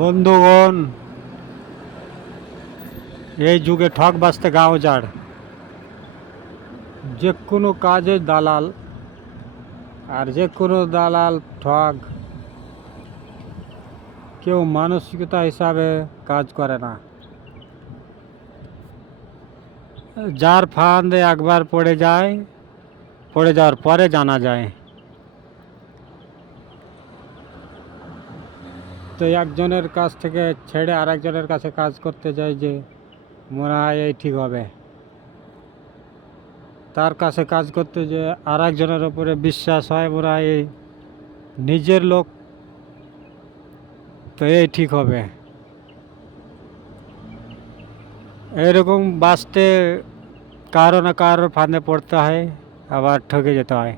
বন্ধুগণ, এই যুগে ঠক বাঁচতে গাঁও যার, যে কোনো কাজে দালাল, আর যে কোনো দালাল ঠগ, কেউ মানসিকতা হিসাবে কাজ করে না। যার ফাঁদে একবার পড়ে যায়, পড়ে যাওয়ার পরে জানা যায়। তো একজনের কাছ থেকে ছেড়ে আরেকজনের কাছে কাজ করতে যায় যে মনে হয় এই ঠিক হবে, তার কাছে কাজ করতে যে আরেকজনের ওপরে বিশ্বাস হয় মনে হয় এই নিজের লোক, তো এই ঠিক হবে। এরকম বাঁচতে কারো না কারোর ফাঁদে পড়তে হয়, আবার ঠকে যেতে হয়।